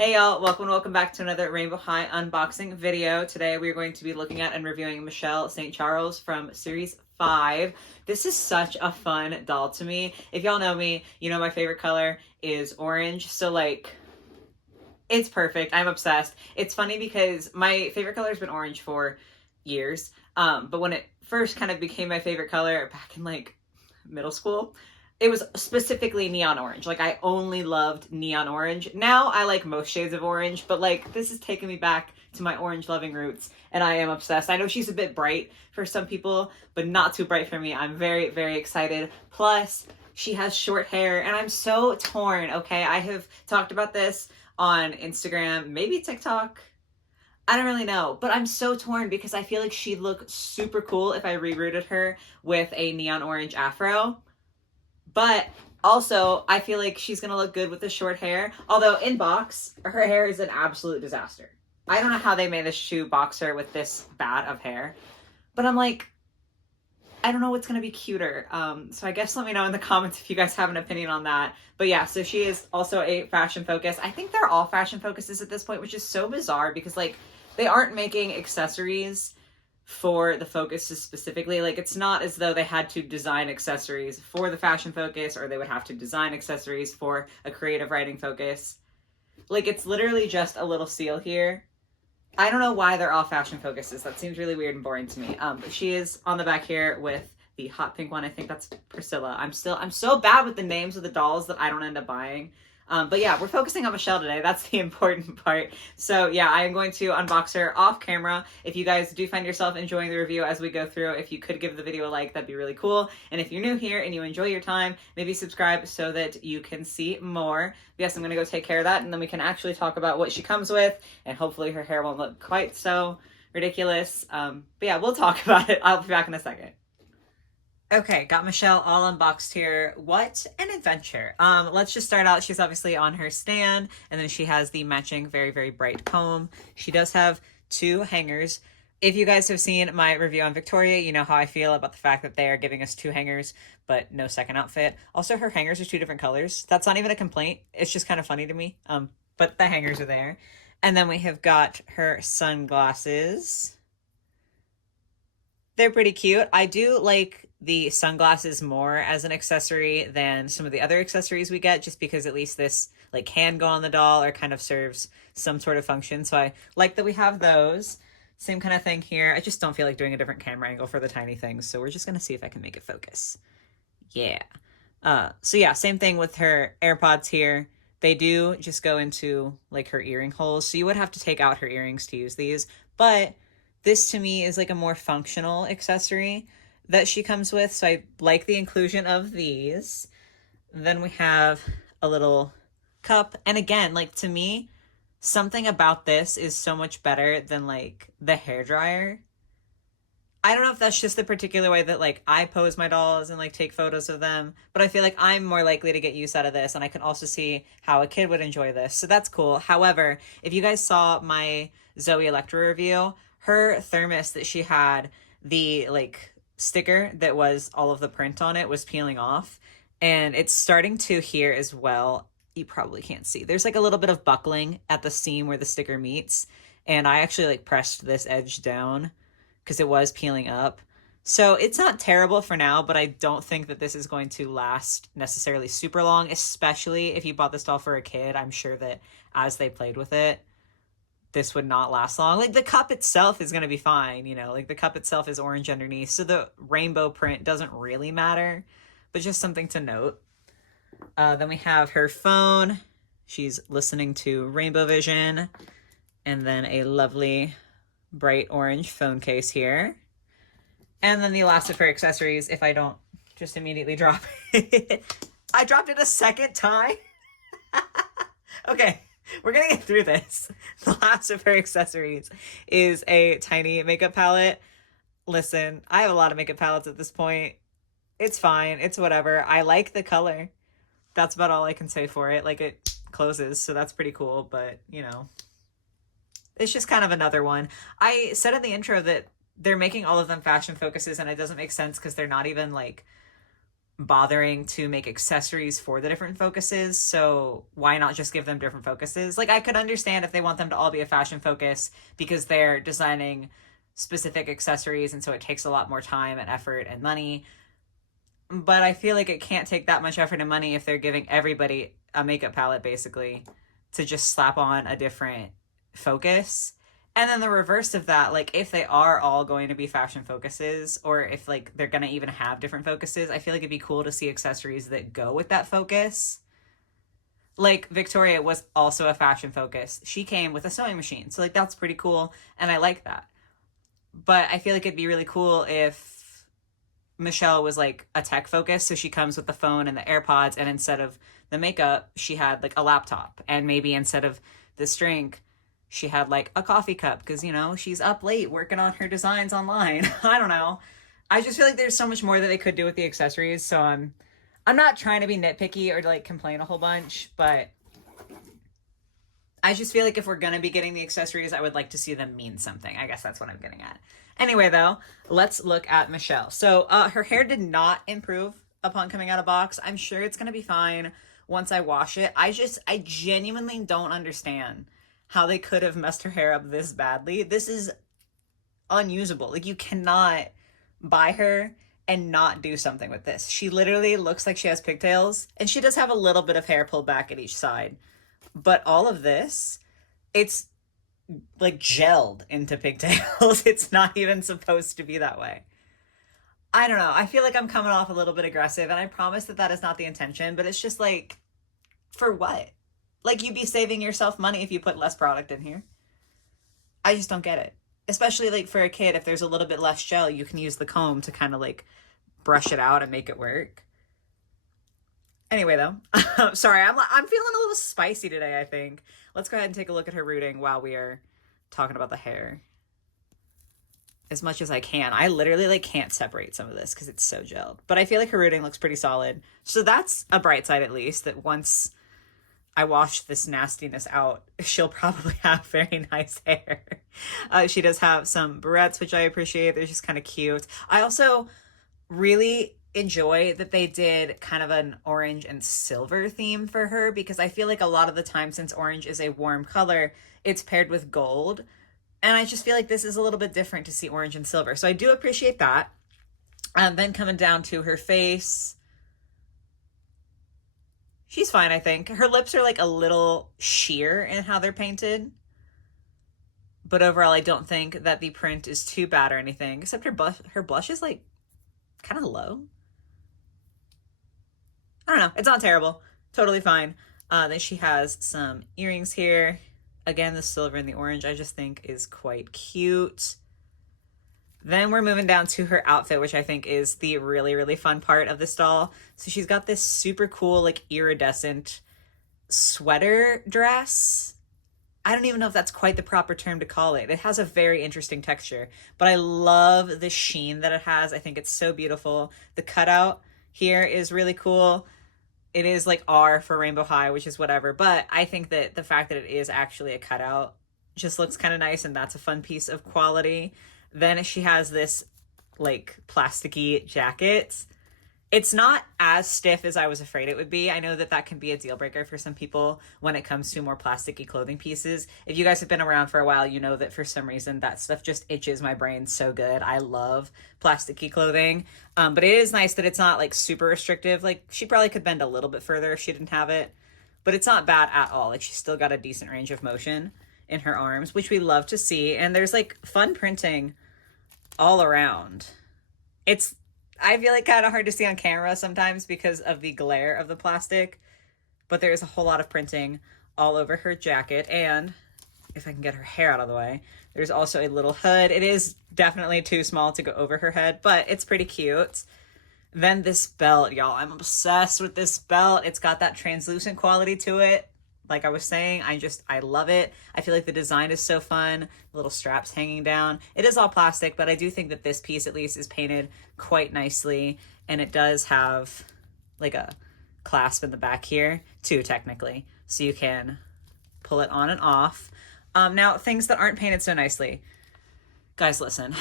Hey y'all, welcome back to another Rainbow High unboxing video. Today we are going to be looking at and reviewing Michelle St. Charles from Series 5. This is such a fun doll to me. If y'all know me, you know my favorite color is orange, so like, it's perfect. I'm obsessed. It's funny because my favorite color has been orange for years, but when it first kind of became my favorite color back in like middle school, it was specifically neon orange. Like, I only loved neon orange. Now I like most shades of orange, but like, this is taking me back to my orange loving roots, and I am obsessed. I know she's a bit bright for some people, but not too bright for me. I'm very, very excited. Plus, she has short hair, and I'm so torn, okay? I have talked about this on Instagram, maybe TikTok. I don't really know, but I'm so torn because I feel like she'd look super cool if I rerouted her with a neon orange afro. But also, I feel like she's going to look good with the short hair. Although, in box, her hair is an absolute disaster. I don't know how they managed to box her with this bad of hair. But I'm like, I don't know what's going to be cuter. So I guess let me know in the comments if you guys have an opinion on that. But yeah, so she is also a fashion focus. I think they're all fashion focuses at this point, which is so bizarre because, like, they aren't making accessories for the focuses specifically. Like, it's not as though they had to design accessories for the fashion focus, or they would have to design accessories for a creative writing focus. Like, it's literally just a little seal here. I don't know why they're all fashion focuses. That seems really weird and boring to me. But she is on the back here with the hot pink one. I think that's Priscilla. I'm so bad with the names of the dolls that I don't end up buying. But yeah, we're focusing on Michelle today. That's the important part. So yeah, I am going to unbox her off camera. If you guys do find yourself enjoying the review as we go through, if you could give the video a like, that'd be really cool. And if you're new here and you enjoy your time, maybe subscribe so that you can see more. Yes, I'm going to go take care of that, and then we can actually talk about what she comes with, and hopefully her hair won't look quite so ridiculous. But yeah, we'll talk about it. I'll be back in a second. Okay, got Michelle all unboxed here. What an adventure. Let's just start out. She's obviously on her stand, and then she has the matching very, very bright comb. She does have two hangers. If you guys have seen my review on Victoria, you know how I feel about the fact that they are giving us two hangers, but no second outfit. Also, her hangers are two different colors. That's not even a complaint. It's just kind of funny to me. But the hangers are there. And then we have got her sunglasses. They're pretty cute. I do like the sunglasses more as an accessory than some of the other accessories we get, just because at least this like can go on the doll or kind of serves some sort of function. So I like that we have those. Same kind of thing here. I just don't feel like doing a different camera angle for the tiny things, so we're just gonna see if I can make it focus. Yeah. So yeah, same thing with her AirPods here. They do just go into like her earring holes, so you would have to take out her earrings to use these, but this to me is like a more functional accessory that she comes with, so I like the inclusion of these. Then we have a little cup, and again, like, to me, something about this is so much better than like the hairdryer. I don't know if that's just the particular way that like I pose my dolls and like take photos of them, but I feel like I'm more likely to get use out of this, and I can also see how a kid would enjoy this, so that's cool. However, if you guys saw my Zoe Electra review, her thermos that she had, the like sticker that was all of the print on it was peeling off, and it's starting to here as well. You probably can't see. There's like a little bit of buckling at the seam where the sticker meets, and I actually like pressed this edge down because it was peeling up. So it's not terrible for now, but I don't think that this is going to last necessarily super long, especially if you bought this doll for a kid. I'm sure that as they played with it, this would not last long. Like, the cup itself is going to be fine, you know, like the cup itself is orange underneath, so the rainbow print doesn't really matter, but just something to note. Then we have her phone. She's listening to Rainbow Vision, and then a lovely bright orange phone case here. And then the last of her accessories, if I don't just immediately drop it. I dropped it a second time. Okay. We're gonna get through this. The last of her accessories is a tiny makeup palette. Listen, I have a lot of makeup palettes at this point. It's fine. It's whatever. I like the color. That's about all I can say for it. Like, it closes, so that's pretty cool, but, you know, it's just kind of another one. I said in the intro that they're making all of them fashion focuses, and it doesn't make sense because they're not even, like, bothering to make accessories for the different focuses, so why not just give them different focuses? Like, I could understand if they want them to all be a fashion focus because they're designing specific accessories, and so it takes a lot more time and effort and money. But I feel like it can't take that much effort and money if they're giving everybody a makeup palette, basically, to just slap on a different focus. And then the reverse of that, like, if they are all going to be fashion focuses, or if, like, they're going to even have different focuses, I feel like it'd be cool to see accessories that go with that focus. Like, Victoria was also a fashion focus. She came with a sewing machine. So, like, that's pretty cool, and I like that. But I feel like it'd be really cool if Michelle was, like, a tech focus, so she comes with the phone and the AirPods, and instead of the makeup, she had, like, a laptop. And maybe instead of this drink, she had, like, a coffee cup because, you know, she's up late working on her designs online. I don't know. I just feel like there's so much more that they could do with the accessories, so I'm not trying to be nitpicky or to, like, complain a whole bunch, but I just feel like if we're gonna be getting the accessories, I would like to see them mean something. I guess that's what I'm getting at. Anyway, though, let's look at Michelle. So her hair did not improve upon coming out of box. I'm sure it's gonna be fine once I wash it. I genuinely don't understand how they could have messed her hair up this badly. This is unusable. Like, you cannot buy her and not do something with this. She literally looks like she has pigtails, and she does have a little bit of hair pulled back at each side. But all of this, it's like gelled into pigtails. It's not even supposed to be that way. I don't know. I feel like I'm coming off a little bit aggressive, and I promise that that is not the intention, but it's just like, for what? Like, you'd be saving yourself money if you put less product in here. I just don't get it. Especially, like, for a kid, if there's a little bit less gel, you can use the comb to kind of, like, brush it out and make it work. Anyway, though, sorry, I'm feeling a little spicy today, I think. Let's go ahead and take a look at her rooting while we are talking about the hair. As much as I can. I literally, like, can't separate some of this because it's so gelled. But I feel like her rooting looks pretty solid. So that's a bright side, at least, that once I wash this nastiness out, she'll probably have very nice hair. She does have some barrettes, which I appreciate. They're just kind of cute. I also really enjoy that they did kind of an orange and silver theme for her, because I feel like a lot of the time, since orange is a warm color, it's paired with gold. And I just feel like this is a little bit different to see orange and silver. So I do appreciate that. And then coming down to her face, she's fine, I think. Her lips are, like, a little sheer in how they're painted. But overall, I don't think that the print is too bad or anything. Except her blush is, like, kind of low. I don't know. It's not terrible. Totally fine. Then she has some earrings here. Again, the silver and the orange I just think is quite cute. Then we're moving down to her outfit, which I think is the really, really fun part of this doll. So she's got this super cool, like, iridescent sweater dress. I don't even know if that's quite the proper term to call it. It has a very interesting texture, but I love the sheen that it has. I think it's so beautiful. The cutout here is really cool. It is, like, R for Rainbow High, which is whatever, but I think that the fact that it is actually a cutout just looks kind of nice, and that's a fun piece of quality. Then she has this, like, plasticky jacket. It's not as stiff as I was afraid it would be. I know that that can be a deal breaker for some people when it comes to more plasticky clothing pieces. If you guys have been around for a while, you know that for some reason that stuff just itches my brain so good. I love plasticky clothing. But it is nice that it's not, like, super restrictive. Like, she probably could bend a little bit further if she didn't have it. But it's not bad at all. Like, she's still got a decent range of motion in her arms, which we love to see. And there's, like, fun printing all around. It's, I feel like, kind of hard to see on camera sometimes because of the glare of the plastic, but there's a whole lot of printing all over her jacket. And if I can get her hair out of the way, there's also a little hood. It is definitely too small to go over her head, but it's pretty cute. Then this belt, y'all. I'm obsessed with this belt. It's got that translucent quality to it. Like I was saying, I love it. I feel like the design is so fun. Little straps hanging down. It is all plastic, but I do think that this piece at least is painted quite nicely. And it does have, like, a clasp in the back here too, technically. So you can pull it on and off. Now, things that aren't painted so nicely. Guys, listen.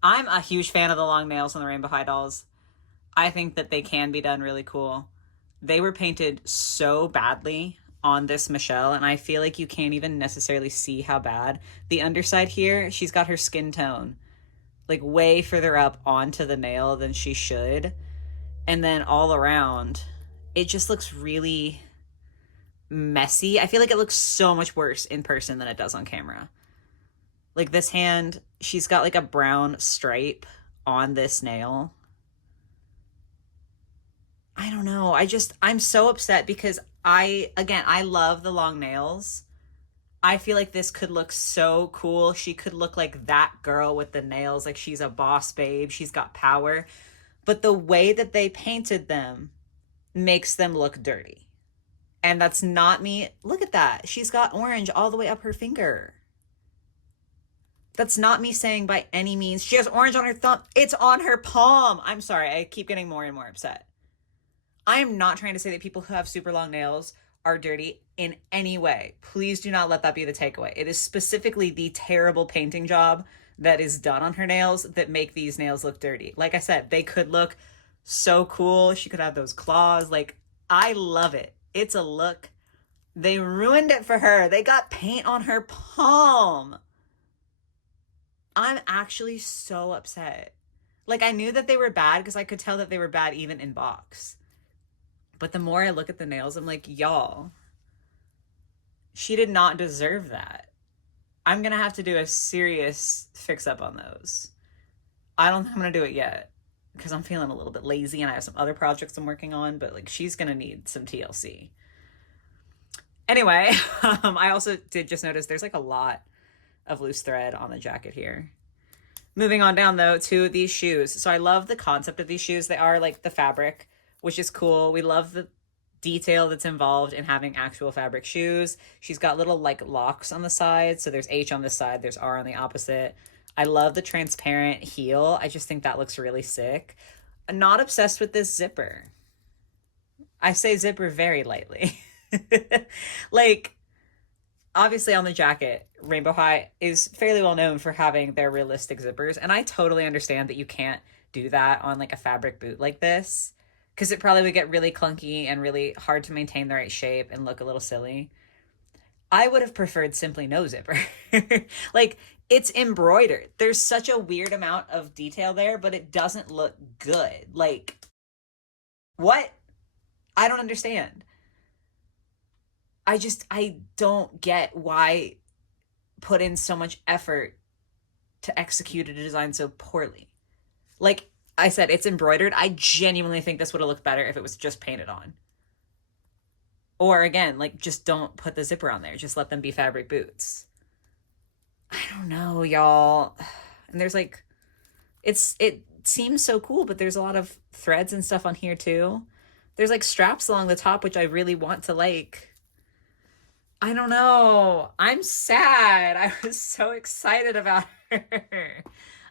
I'm a huge fan of the long nails on the Rainbow High dolls. I think that they can be done really cool. They were painted so badly on this Michelle, and I feel like you can't even necessarily see how bad. The underside here, she's got her skin tone like way further up onto the nail than she should. And then all around, it just looks really messy. I feel like it looks so much worse in person than it does on camera. Like this hand, she's got like a brown stripe on this nail. I don't know. I'm so upset because I love the long nails. I feel like this could look so cool. She could look like that girl with the nails, like she's a boss babe. She's got power. But the way that they painted them makes them look dirty. And that's not me. Look at that. She's got orange all the way up her finger. That's not me saying by any means. She has orange on her thumb. It's on her palm. I'm sorry. I keep getting more and more upset. I am not trying to say that people who have super long nails are dirty in any way. Please do not let that be the takeaway. It is specifically the terrible painting job that is done on her nails that make these nails look dirty. Like I said, they could look so cool. She could have those claws. Like, I love it. It's a look. They ruined it for her. They got paint on her palm. I'm actually so upset. Like, I knew that they were bad because I could tell that they were bad even in box. But the more I look at the nails, I'm like, y'all, she did not deserve that. I'm going to have to do a serious fix up on those. I don't think I'm going to do it yet because I'm feeling a little bit lazy and I have some other projects I'm working on, but like she's going to need some TLC. Anyway, I also did just notice there's like a lot of loose thread on the jacket here. Moving on down though to these shoes. So I love the concept of these shoes. They are like the fabric, which is cool. We love the detail that's involved in having actual fabric shoes. She's got little like locks on the side. So there's H on this side, there's R on the opposite. I love the transparent heel. I just think that looks really sick. I'm not obsessed with this zipper. I say zipper very lightly. Like, obviously on the jacket, Rainbow High is fairly well known for having their realistic zippers. And I totally understand that you can't do that on like a fabric boot like this, because it probably would get really clunky and really hard to maintain the right shape and look a little silly. I would have preferred simply no zipper. Like, it's embroidered. There's such a weird amount of detail there, but it doesn't look good. Like, what? I don't understand. I don't get why put in so much effort to execute a design so poorly. Like I said, it's embroidered. I genuinely think this would have looked better if it was just painted on. Or again, like, just don't put the zipper on there. Just let them be fabric boots. I don't know, y'all. And there's like, it seems so cool, but there's a lot of threads and stuff on here too. There's like straps along the top, which I really want to like. I don't know. I'm sad. I was so excited about her.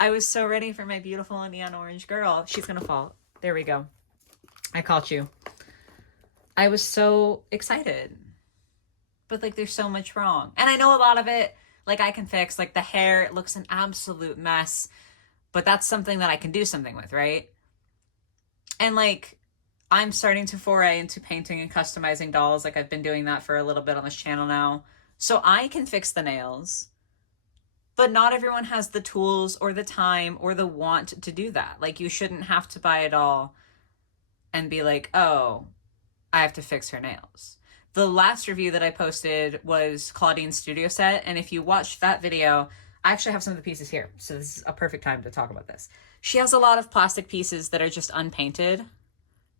I was so ready for my beautiful neon orange girl. She's gonna fall. There we go. I caught you. I was so excited. But like, there's so much wrong. And I know a lot of it, like, I can fix. Like, the hair, it looks an absolute mess. But that's something that I can do something with, right? And like, I'm starting to foray into painting and customizing dolls. Like, I've been doing that for a little bit on this channel now. So I can fix the nails. But not everyone has the tools or the time or the want to do that. Like, you shouldn't have to buy a doll and be like, oh, I have to fix her nails. The last review that I posted was Claudine's studio set. And if you watched that video, I actually have some of the pieces here. So this is a perfect time to talk about this. She has a lot of plastic pieces that are just unpainted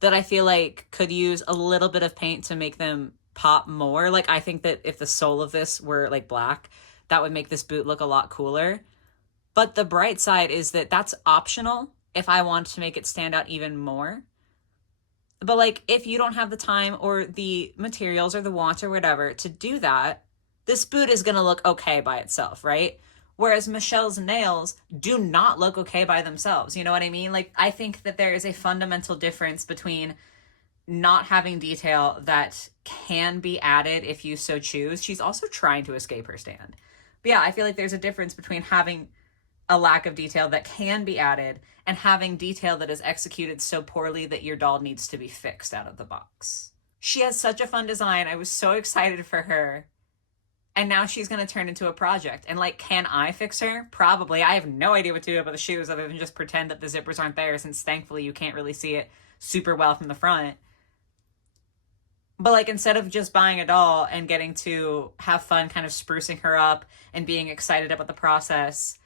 that I feel like could use a little bit of paint to make them pop more. Like, I think that if the sole of this were like black, that would make this boot look a lot cooler. But the bright side is that that's optional if I want to make it stand out even more. But like, if you don't have the time or the materials or the want or whatever to do that, this boot is going to look okay by itself, right? Whereas Michelle's nails do not look okay by themselves. You know what I mean? Like, I think that there is a fundamental difference between not having detail that can be added if you so choose. She's also trying to escape her stand. But yeah, I feel like there's a difference between having a lack of detail that can be added, and having detail that is executed so poorly that your doll needs to be fixed out of the box. She has such a fun design. I was so excited for her. And now she's going to turn into a project. And like, can I fix her? Probably. I have no idea what to do about the shoes other than just pretend that the zippers aren't there, since thankfully you can't really see it super well from the front. But like, instead of just buying a doll and getting to have fun kind of sprucing her up and being excited about the process,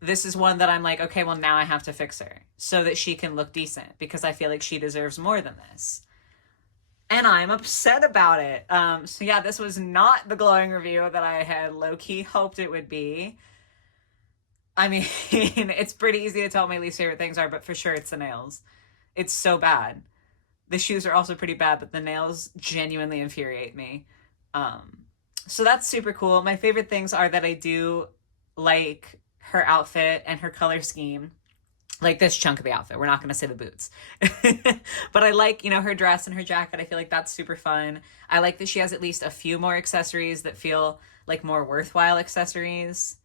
this is one that I'm like, okay, well, now I have to fix her so that she can look decent, because I feel like she deserves more than this. And I'm upset about it. So yeah, this was not the glowing review that I had low-key hoped it would be. I mean, it's pretty easy to tell what my least favorite things are, but for sure it's the nails. It's so bad. The shoes are also pretty bad, but the nails genuinely infuriate me. So that's super cool. My favorite things are that I do like her outfit and her color scheme. Like this chunk of the outfit. We're not going to say the boots. But I like, you know, her dress and her jacket. I feel like that's super fun. I like that she has at least a few more accessories that feel like more worthwhile accessories.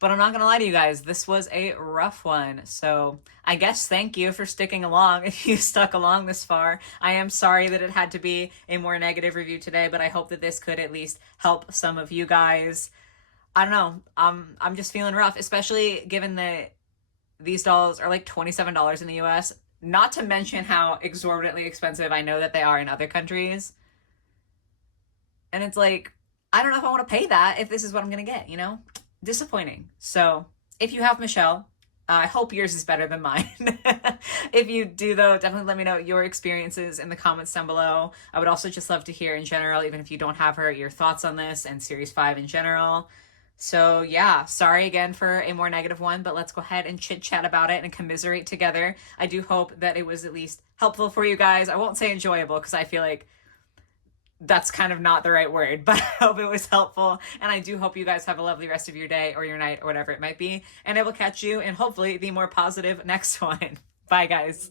But I'm not going to lie to you guys, this was a rough one. So I guess thank you for sticking along if you stuck along this far. I am sorry that it had to be a more negative review today, but I hope that this could at least help some of you guys. I don't know. I'm just feeling rough, especially given that these dolls are like $27 in the US, not to mention how exorbitantly expensive I know that they are in other countries. And it's like, I don't know if I want to pay that if this is what I'm going to get, you know? Disappointing. So if you have Michelle, I hope yours is better than mine. If you do, though, definitely let me know your experiences in the comments down below. I would also just love to hear in general, even if you don't have her, your thoughts on this and Series 5 in general. So yeah, sorry again for a more negative one, but let's go ahead and chit chat about it and commiserate together. I do hope that it was at least helpful for you guys. I won't say enjoyable, because I feel like that's kind of not the right word, but I hope it was helpful. And I do hope you guys have a lovely rest of your day or your night or whatever it might be. And I will catch you in hopefully the more positive next one. Bye guys.